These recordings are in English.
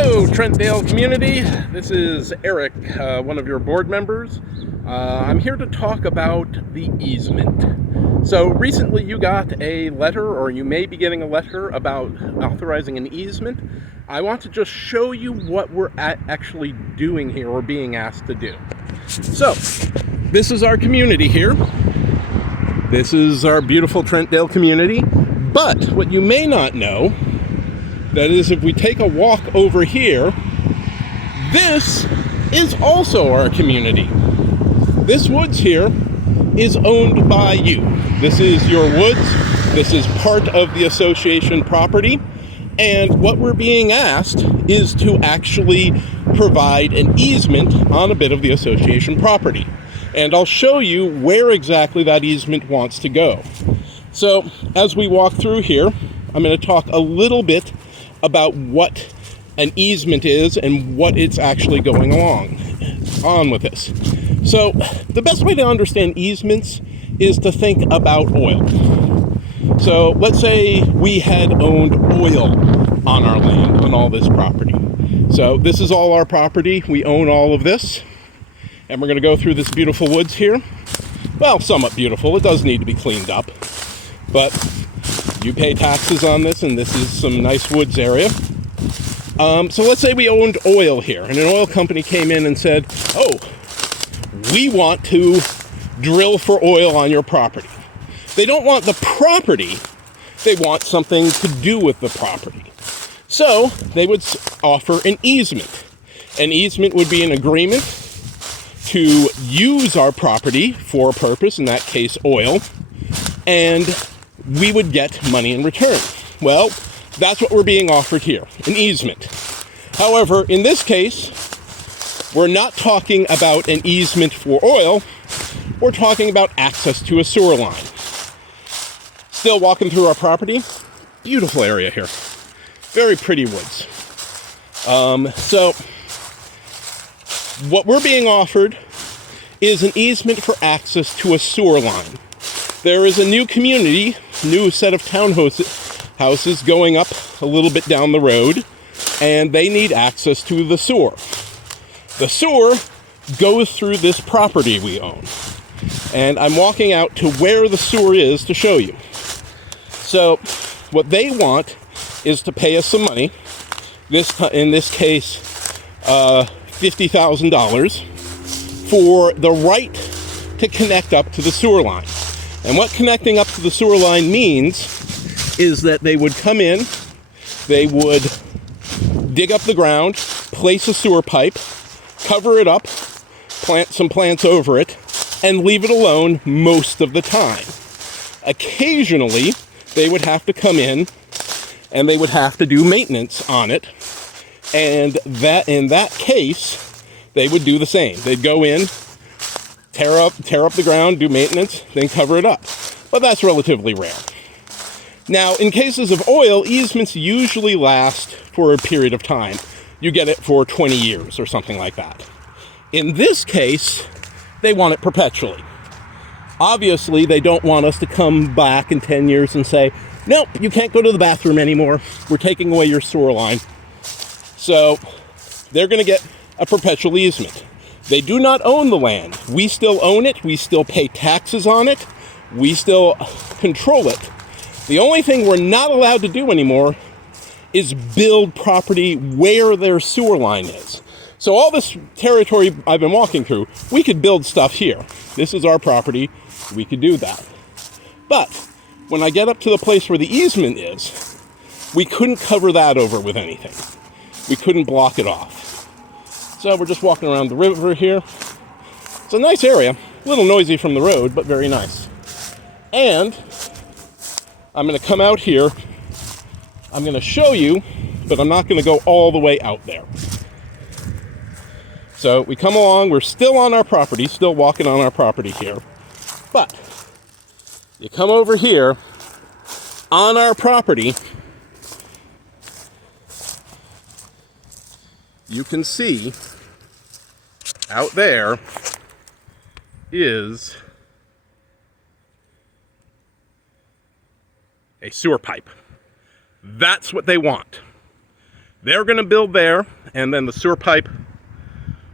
Hello, Trentdale community. This is Eric, one of your board members. I'm here to talk about the easement. So recently you got a letter, or you may be getting a letter about authorizing an easement. I want to just show you what we're actually doing here, or being asked to do. So, this is our community here. This is our beautiful Trentdale community. But what you may not know, that is, if we take a walk over here, this is also our community. This woods here is owned by you. This is your woods. This is part of the association property. And what we're being asked is to actually provide an easement on a bit of the association property. And I'll show you where exactly that easement wants to go. So as we walk through here, I'm going to talk a little bit about what an easement is and what it's actually going on with this. So the best way to understand easements is to think about oil. So let's say we had owned oil on our land, on all this property. So this is all our property. We own all of this. And we're going to go through this beautiful woods here. Well, somewhat beautiful. It does need to be cleaned up. But you pay taxes on this, and this is some nice woods area. So let's say we owned oil here, and an oil company came in and said, oh, we want to drill for oil on your property. They don't want the property, they want something to do with the property. So they would offer an easement. An easement would be an agreement to use our property for a purpose, in that case oil, and we would get money in return. Well, that's what we're being offered here, an easement. However, in this case, we're not talking about an easement for oil, we're talking about access to a sewer line. Still walking through our property, beautiful area here, very pretty woods. So, what we're being offered is an easement for access to a sewer line. There is a new community, new set of townhouses going up a little bit down the road, and they need access to the sewer. The sewer goes through this property we own, and I'm walking out to where the sewer is to show you. So what they want is to pay us some money, in this case $50,000, for the right to connect up to the sewer line. And what connecting up to the sewer line means is that they would come in, they would dig up the ground, place a sewer pipe, cover it up, plant some plants over it, and leave it alone most of the time. Occasionally, they would have to come in and they would have to do maintenance on it. And that, in that case, they would do the same. They'd go in, tear up the ground, do maintenance, then cover it up. But that's relatively rare. Now, in cases of oil, easements usually last for a period of time. You get it for 20 years or something like that. In this case, they want it perpetually. Obviously, they don't want us to come back in 10 years and say, nope, you can't go to the bathroom anymore. We're taking away your sewer line. So they're going to get a perpetual easement. They do not own the land. We still own it. We still pay taxes on it. We still control it. The only thing we're not allowed to do anymore is build property where their sewer line is. So all this territory I've been walking through, we could build stuff here. This is our property. We could do that. But when I get up to the place where the easement is, we couldn't cover that over with anything. We couldn't block it off. So we're just walking around the river here. It's a nice area, a little noisy from the road, but very nice. And I'm going to come out here. I'm going to show you, but I'm not going to go all the way out there. So we come along, we're still on our property, still walking on our property here. But you come over here on our property, you can see out there is a sewer pipe. That's what they want. They're going to build there, and then the sewer pipe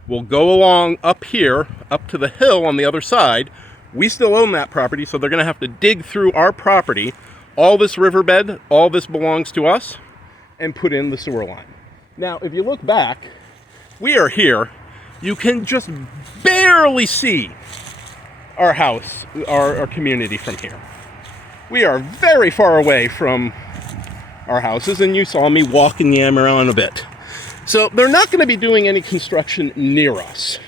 will go along up here, up to the hill on the other side. We still own that property, so they're going to have to dig through our property. All this riverbed, all this belongs to us, and put in the sewer line. Now, if you look back, we are here. You can just barely see our house, our community from here. We are very far away from our houses, and you saw me walk and yam around a bit. So they're not going to be doing any construction near us.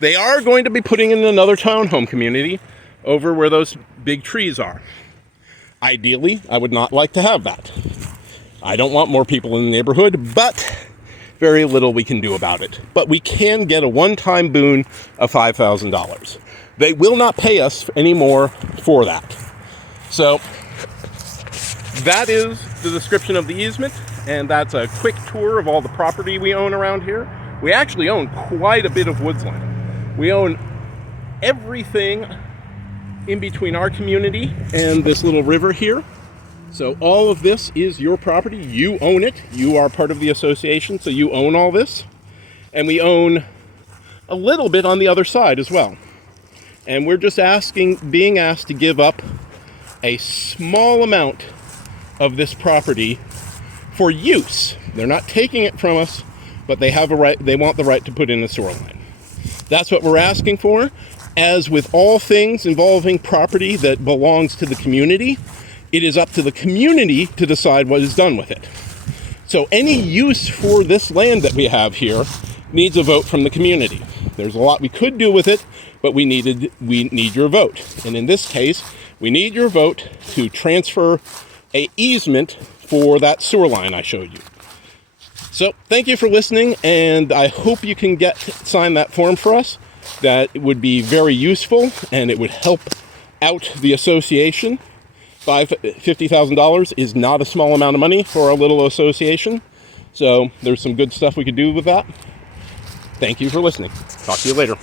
They are going to be putting in another townhome community over where those big trees are. Ideally, I would not like to have that. I don't want more people in the neighborhood, but very little we can do about it. But we can get a one-time boon of $5,000. They will not pay us any more for that. So that is the description of the easement, and that's a quick tour of all the property we own around here. We actually own quite a bit of woodsland. We own everything in between our community and this little river here. So all of this is your property. You own it. You are part of the association, so you own all this. And we own a little bit on the other side as well. And we're just being asked to give up a small amount of this property for use. They're not taking it from us, but they have a right. They want the right to put in a sewer line. That's what we're asking for. As with all things involving property that belongs to the community, it is up to the community to decide what is done with it. So any use for this land that we have here needs a vote from the community. There's a lot we could do with it, but we need your vote. And in this case, we need your vote to transfer an easement for that sewer line I showed you. So thank you for listening, and I hope you can sign that form for us. That would be very useful, and it would help out the association. $50,000 is not a small amount of money for a little association. So there's some good stuff we could do with that. Thank you for listening. Talk to you later.